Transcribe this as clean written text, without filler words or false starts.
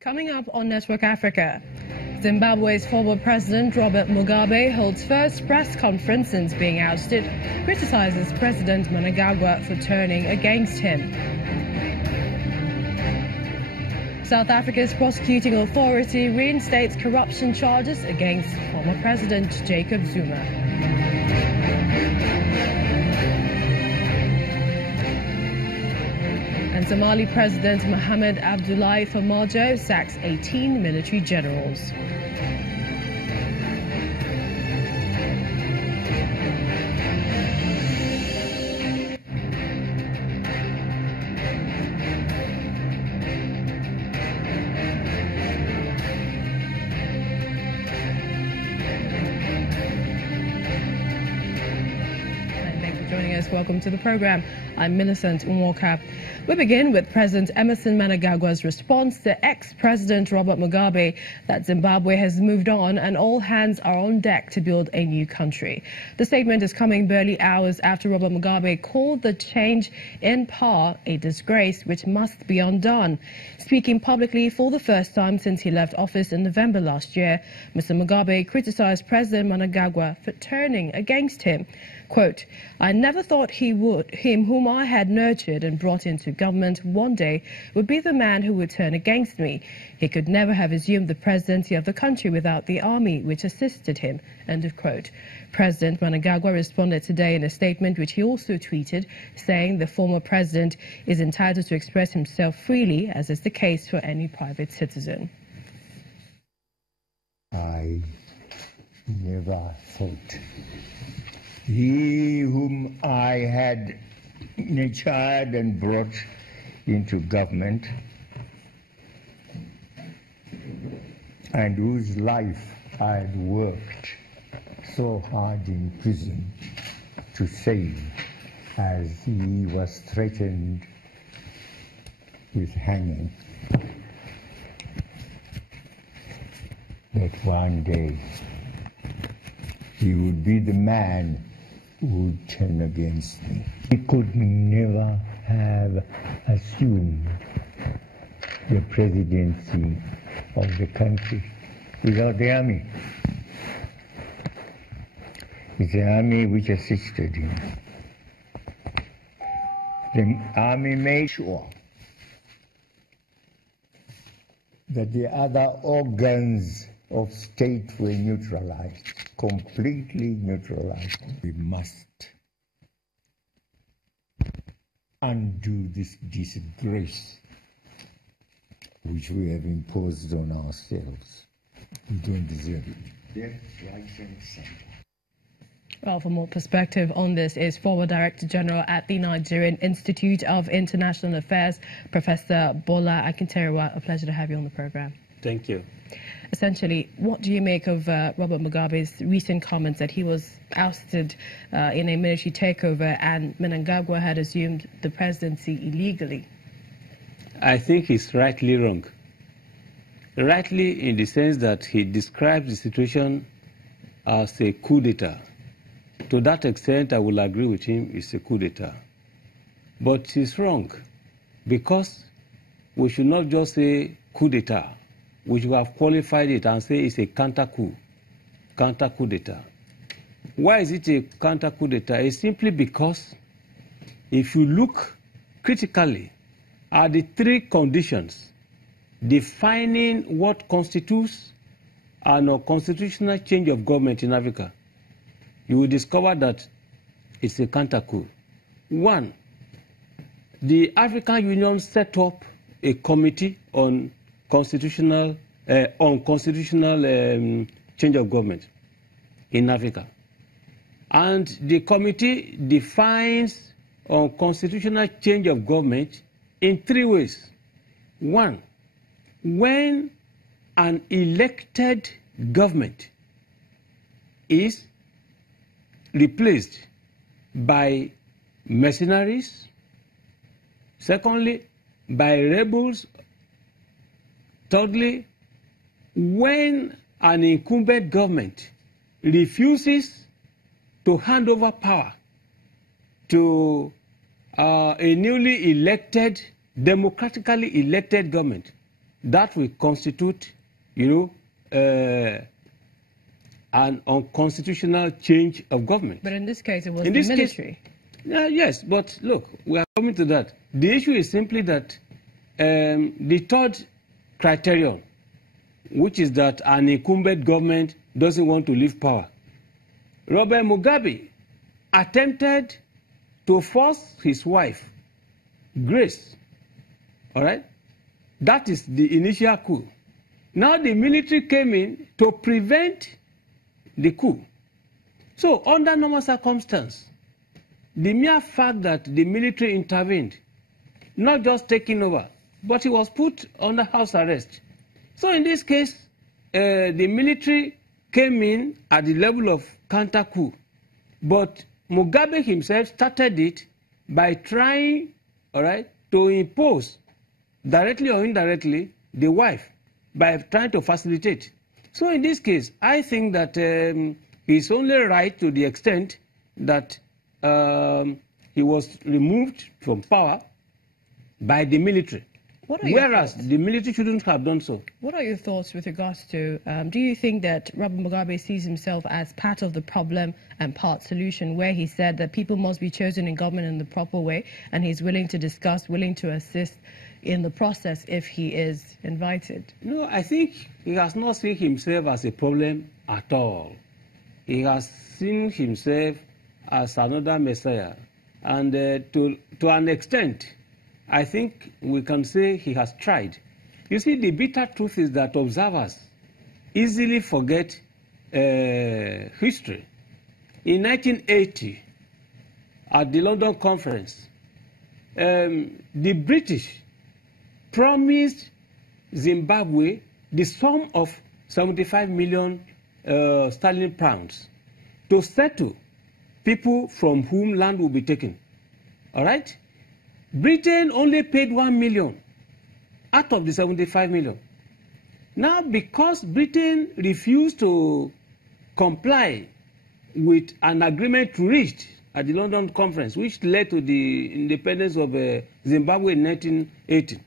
Coming up on Network Africa, Zimbabwe's former president Robert Mugabe holds first press conference since being ousted, criticizes President Mnangagwa for turning against him. South Africa's prosecuting authority reinstates corruption charges against former President Jacob Zuma. And Somali President Mohamed Abdullahi Farmajo sacks 18 military generals. Joining us, welcome to the program. I'm Millicent Unwoka. We begin with President Emmerson Mnangagwa's response to ex-President Robert Mugabe that Zimbabwe has moved on and all hands are on deck to build a new country. The statement is coming barely hours after Robert Mugabe called the change in power a disgrace which must be undone. Speaking publicly for the first time since he left office in November last year, Mr. Mugabe criticized President Mnangagwa for turning against him. Quote, "I never thought him whom I had nurtured and brought into government one day would be the man who would turn against me. He could never have assumed the presidency of the country without the army which assisted him." End of quote. President Mnangagwa responded today in a statement which he also tweeted, saying the former president is entitled to express himself freely, as is the case for any private citizen. I never thought he whom I had nurtured and brought into government and whose life I had worked so hard in prison to save, as he was threatened with hanging, that one day he would be the man who would turn against me. He could never have assumed the presidency of the country without the army. It's the army which assisted him. The army made sure that the other organs of state were neutralized, completely neutralized. We must undo this disgrace which we have imposed on ourselves. We don't deserve it. Death, life, and center. Well, for more perspective on this is former Director General at the Nigerian Institute of International Affairs, Professor Bola Akinteriwa. A pleasure to have you on the program. Thank you. Essentially, what do you make of Robert Mugabe's recent comments that he was ousted in a military takeover and Mnangagwa had assumed the presidency illegally? I think he's rightly wrong. Rightly in the sense that he described the situation as a coup d'etat. To that extent, I will agree with him, it's a coup d'etat. But he's wrong, because we should not just say coup d'etat. We should have qualified it and say it's a counter-coup d'etat. Why is it a counter-coup d'etat? It's simply because if you look critically at the three conditions defining what constitutes an unconstitutional change of government in Africa, you will discover that it's a counter-coup. One, the African Union set up a committee on constitutional change of government in Africa. And the committee defines constitutional change of government in three ways. One, when an elected government is replaced by mercenaries. Secondly, by rebels. Thirdly, when an incumbent government refuses to hand over power to a newly elected, democratically elected government. that will constitute, an unconstitutional change of government. But in this case, it was the military. Yes, but look, we are coming to that. The issue is simply that the third criterion, which is that an incumbent government doesn't want to leave power. Robert Mugabe attempted to force his wife, Grace, all right? That is the initial coup. Now the military came in to prevent the coup. So under normal circumstances, the mere fact that the military intervened, not just taking over, but he was put under house arrest. So in this case, the military came in at the level of counter-coup. But Mugabe himself started it by trying, all right, to impose, directly or indirectly, the wife, by trying to facilitate. So in this case, I think that he's only right to the extent that he was removed from power by the military. Whereas the military shouldn't have done so. What are your thoughts with regards to, do you think that Robert Mugabe sees himself as part of the problem and part solution, where he said that people must be chosen in government in the proper way, and he's willing to discuss, willing to assist in the process if he is invited? No, I think he has not seen himself as a problem at all. He has seen himself as another messiah. And to an extent, I think we can say he has tried. You see, the bitter truth is that observers easily forget history. In 1980, at the London conference, the British promised Zimbabwe the sum of 75 million sterling pounds to settle people from whom land will be taken. All right? Britain only paid 1 million out of the 75 million. Now, because Britain refused to comply with an agreement reached at the London conference, which led to the independence of Zimbabwe in 1980,